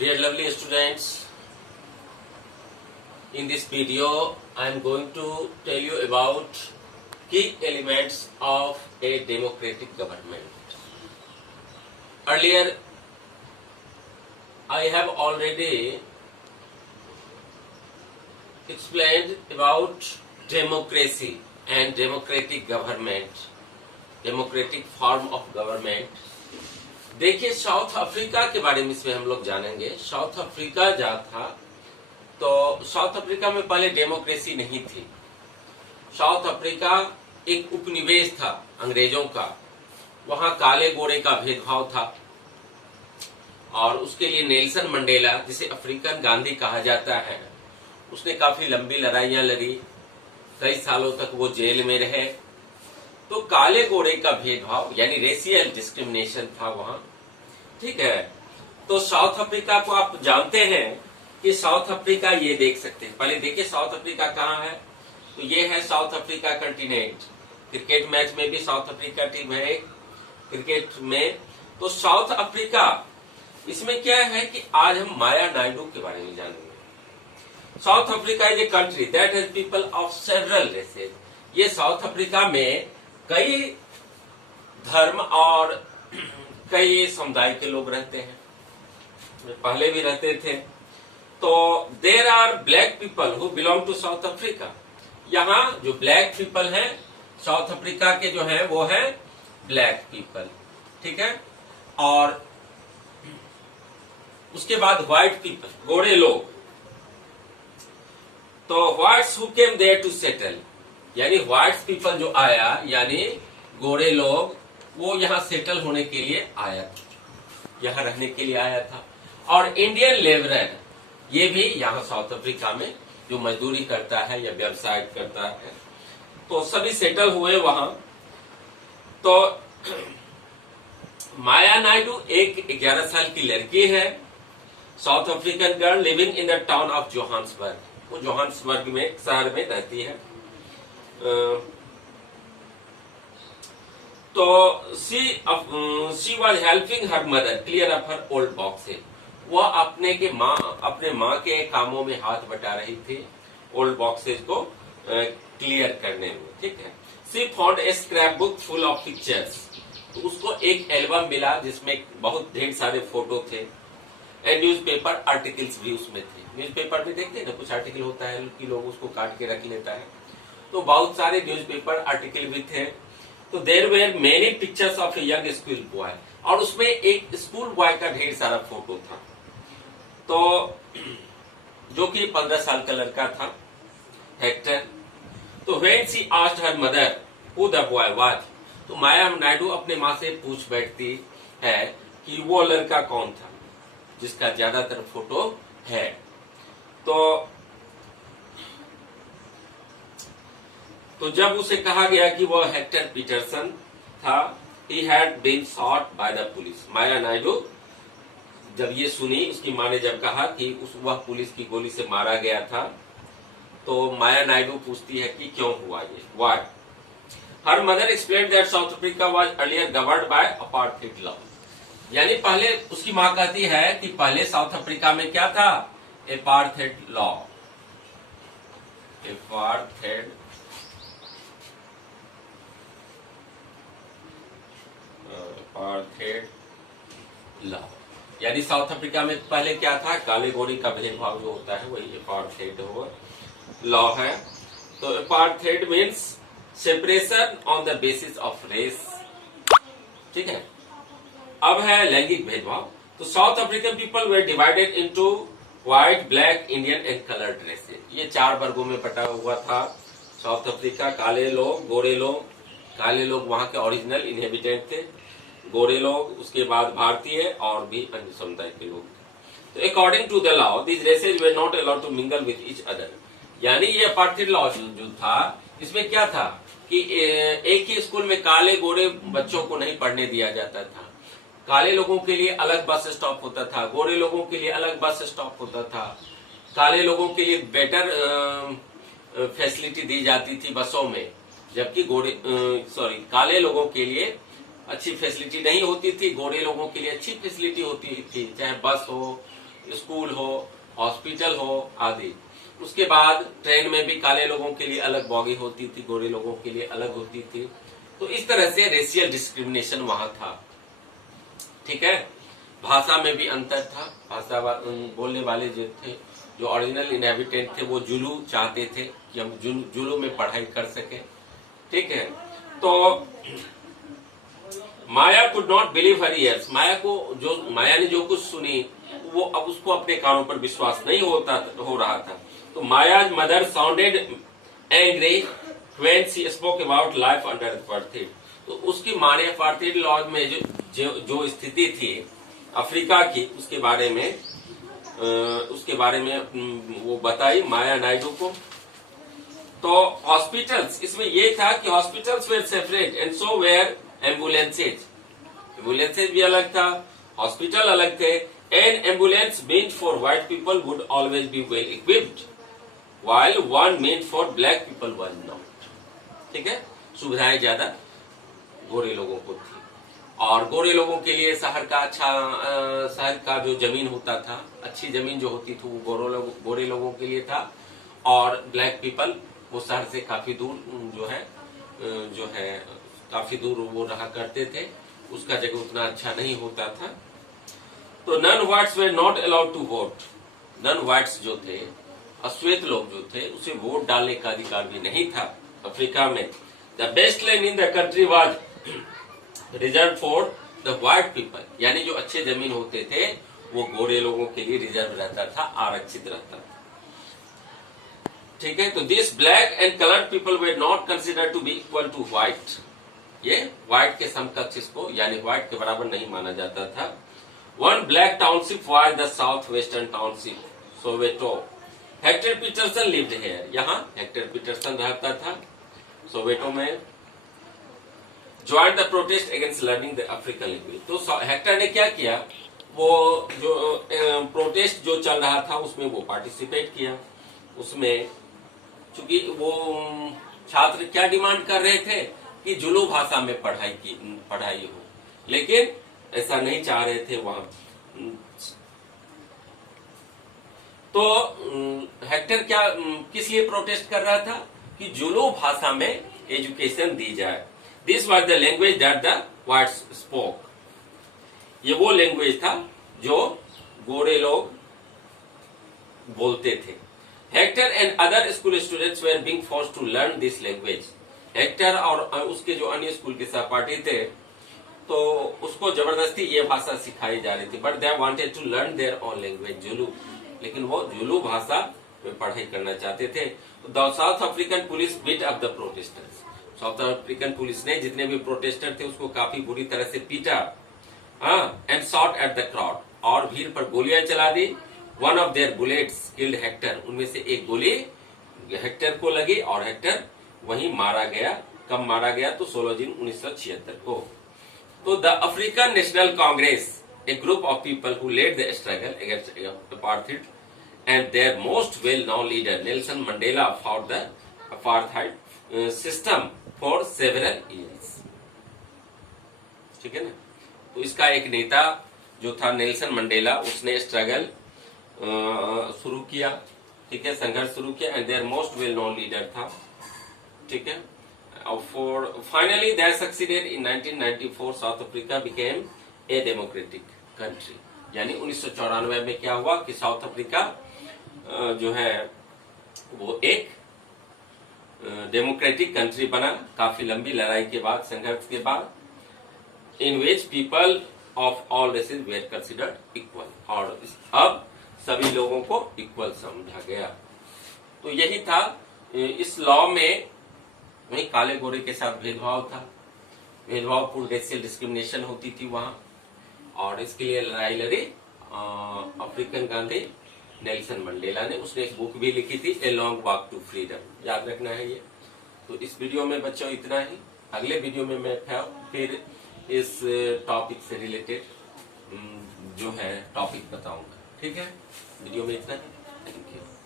Dear lovely students, in this video I am going to tell you about key elements of a democratic government. Earlier I have already explained about democracy and democratic government, democratic form of government. देखिए south Africa के बारे में इसमें हम लोग जानेंगे। South Africa जहाँ था तो साउथ अफ्रीका में पहले डेमोक्रेसी नहीं थी। साउथ अफ्रीका एक उपनिवेश था अंग्रेजों का। वहां काले गोरे का भेदभाव था और उसके लिए नेल्सन मंडेला, जिसे अफ्रीकन गांधी कहा जाता है, उसने काफी लंबी लड़ाइयां लड़ी। कई सालों तक वो जेल में रहे। तो काले गोरे का भेदभाव यानी रेशियल डिस्क्रिमिनेशन था वहां। ठीक है। तो साउथ अफ्रीका को आप जानते हैं कि साउथ अफ्रीका, ये देख सकते हैं। पहले देखिए साउथ अफ्रीका कहाँ है। तो ये है south Africa continent. Cricket match में भी साउथ अफ्रीका टीम है क्रिकेट में। तो साउथ अफ्रीका, इसमें क्या है कि आज हम माया नायडू के बारे में जानेंगे। South Africa is a country that has people of several races. ये साउथ अफ्रीका में कई धर्म और कई समुदाय के लोग रहते हैं, पहले भी रहते थे। तो there are black people who belong to South Africa. यहाँ जो ब्लैक पीपल हैं साउथ अफ्रीका के जो हैं वो है ब्लैक पीपल। ठीक है। और उसके बाद व्हाइट पीपल, गोरे लोग। तो whites who came there to settle, यानी व्हाइट पीपल जो आया, यानी गोरे लोग, वो यहाँ सेटल होने के लिए आया था, यहाँ रहने के लिए आया था। और इंडियन लेबरर, ये भी यहाँ साउथ अफ्रीका में जो मजदूरी करता है या व्यवसाय करता है, तो सभी सेटल हुए वहां। तो माया नायडू एक 11 साल की लड़की है, south African girl living in the town of Johannesburg. वो जोहान्सबर्ग में शहर में रहती है। तो she was helping her mother clear up her old boxes. वह अपने माँ के कामों में हाथ बटा रही थी, ओल्ड बॉक्सेज को क्लियर करने में। ठीक है। She found a scrap book full of pictures. तो उसको एक एल्बम मिला जिसमें बहुत ढेर सारे फोटो थे। एंड न्यूज़पेपर आर्टिकल्स भी उसमें थे। न्यूज़पेपर में देखते हैं ना, कुछ आर्टिकल होता है कि लोग उसको काट के रख लेता है। तो बहुत सारे न्यूज़पेपर आर्टिकल भी थे। तो there were many pictures of a young school boy, और उसमें एक स्कूल बॉय का ढेर सारा फोटो था। तो जो कि 15 साल का लड़का था, हेक्टर। तो when she asked her mother who the boy was, तो माया नायडू अपने माँ से पूछ बैठती है कि वो लड़का कौन था जिसका ज्यादातर फोटो है। तो जब उसे कहा गया कि वह हेक्टर पीटरसन था, he had been shot by the police. Maya Naidoo जब ये सुनी, उसकी माँ ने जब कहा कि वह पुलिस की गोली से मारा गया था, तो माया नायडू पूछती है कि क्यों हुआ ये, why. Her mother explained that south Africa was earlier governed bye apartheid law. यानी पहले उसकी माँ कहती है कि पहले साउथ अफ्रीका में क्या था, अपार्थाइड लॉ। अपार्थाइड लॉ, यानी साउथ अफ्रीका में पहले क्या था, काले गोरे का भेदभाव जो होता है वही अपार्थाइड लॉ है। तो apartheid means separation on the basis of race. ठीक है। अब है लैंगिक भेदभाव। तो South African people were divided into white, black, Indian and coloured races. ये 4 वर्गों में बटा हुआ था साउथ अफ्रीका। काले लोग, गोरे लोग। काले लोग वहां के ओरिजिनल इनहेबिटेंट थे, गोरे लोग, उसके बाद भारतीय और भी अन्य समुदाय के लोग थे। तो according to the law these races were not allowed to mingle with each other. यानी ये अपार्थाइड लॉ जो था, इसमें क्या था कि एक ही स्कूल में काले गोरे बच्चों को नहीं पढ़ने दिया जाता था। काले लोगों के लिए अलग बस स्टॉप होता था, गोरे लोगों के लिए अलग बस स्टॉप होता था। काले लोगों के लिए बेटर फैसिलिटी दी जाती थी बसों में, जबकि काले लोगों के लिए अच्छी फैसिलिटी नहीं होती थी, गोरे लोगों के लिए अच्छी फैसिलिटी होती थी, चाहे बस हो स्कूल हो, हॉस्पिटल हो आदि। उसके बाद ट्रेन में भी काले लोगों के लिए अलग बॉगी होती थी, गोरे लोगों के लिए अलग होती थी। तो इस तरह से रेशियल डिस्क्रिमिनेशन वहां था। ठीक है। भाषा में भी अंतर था। भाषा बोलने वाले जो थे, जो ओरिजिनल इनहेबिटेंट थे, वो जुलू चाहते थे कि हम जुलू में पढ़ाई कर सके। ठीक है। तो Maya could not believe her ears, Maya ने जो कुछ सुनी वो अब उसको अपने कानों पर विश्वास नहीं हो रहा था। तो Maya's mother sounded angry when she spoke about life under apartheid. तो उसकी माँ ने अपार्थाइड लॉज में जो स्थिति थी अफ्रीका की, उसके बारे में वो बताई माया नायडू को। तो हॉस्पिटल्स, इसमें ये था कि hospitals were separate and so were ambulances. Ambulances भी अलग था, हॉस्पिटल अलग थे। An ambulance meant for white people would always be well equipped, while one meant for black people was not। ठीक है। सुविधाएं ज्यादा गोरे लोगों को थी, और गोरे लोगों के लिए शहर का जो जमीन होता था, अच्छी जमीन जो होती थी वो गोरे लोगों के लिए था, और ब्लैक पीपल वो शहर से काफी दूर जो है काफी दूर वो रहा करते थे, उसका जगह उतना अच्छा नहीं होता था। तो non whites were not allowed to vote. Non whites जो थे, अश्वेत लोग जो थे, उसे वोट डालने का अधिकार भी नहीं था अफ्रीका में। The best land in the country was reserve for the white people, यानी जो अच्छे जमीन होते थे वो गोरे लोगों के लिए रिजर्व रहता था, आरक्षित रहता था। ठीक है। तो this black and coloured people were not consider to be equal to white. ये व्हाइट के समकक्ष इसको, यानी व्हाइट के बराबर नहीं माना जाता था। One black township was the south western township Soweto. Hector Peterson lived here, यहाँ हेक्टर पीटरसन रहता था सोवेटो में। Join the protest against learning the African language. तो हेक्टर ने क्या किया, वो जो प्रोटेस्ट जो चल रहा था उसमें वो पार्टिसिपेट किया। उसमें चूंकि वो छात्र क्या डिमांड कर रहे थे कि जुलू भाषा में पढ़ाई हो, लेकिन ऐसा नहीं चाह रहे थे वहां। तो हेक्टर किस लिए प्रोटेस्ट कर रहा था कि जुलू भाषा में एजुकेशन दी जाए। This was the language that the whites spoke. ये वो लैंग्वेज था जो गोरे लोग बोलते थे। Hector and other school students were being forced to learn this language. Hector और उसके जो अन्य स्कूल के सहपाठी थे, तो उसको जबरदस्ती ये भाषा सिखाई जा रही थी। But they wanted to learn their own language Zulu, लेकिन वो जुलू भाषा में पढ़ाई करना चाहते थे। The South African police beat up the protesters. South African police ने जितने भी प्रोटेस्टर थे उसको काफी बुरी तरह से पीटा। And shot at the crowd, और भीड़ पर गोलियां चला दी। One of their bullets killed Hector. उनमें से एक गोली हेक्टर को लगी और हेक्टर वहीं मारा गया। कब मारा गया, तो 16 जून 1976 को। तो the African National Congress, a group of people who led the struggle against apartheid, and their most well known leader Nelson Mandela for the apartheid system for several years. ठीक है ना। तो इसका एक नेता जो था नेल्सन मंडेला, उसने स्ट्रगल शुरू किया। ठीक है, संघर्ष शुरू किया। And their most well known leader था। ठीक है। For finally they succeeded in 1994 South Africa became a democratic country। यानी 1994 में क्या हुआ कि साउथ अफ्रीका जो है वो एक डेमोक्रेटिक कंट्री बना, काफी लंबी लड़ाई के बाद, संघर्ष के बाद। In which people of all races were considered equal, और अब सभी लोगों को इक्वल समझा गया। तो यही था। इस लॉ में वही काले गोरे के साथ भेदभाव था, भेदभावपूर्ण रेशियल डिस्क्रिमिनेशन होती थी वहां, और इसके लिए लड़ाई लड़ी अफ्रीकन गांधी नेल्सन मंडेला ने। उसने एक बुक भी लिखी थी, a long walk to freedom. याद रखना है ये। तो इस वीडियो में बच्चों इतना ही। अगले वीडियो में मैं फिर इस टॉपिक से रिलेटेड जो है टॉपिक बताऊंगा। ठीक है, वीडियो में इतना ही। Thank you.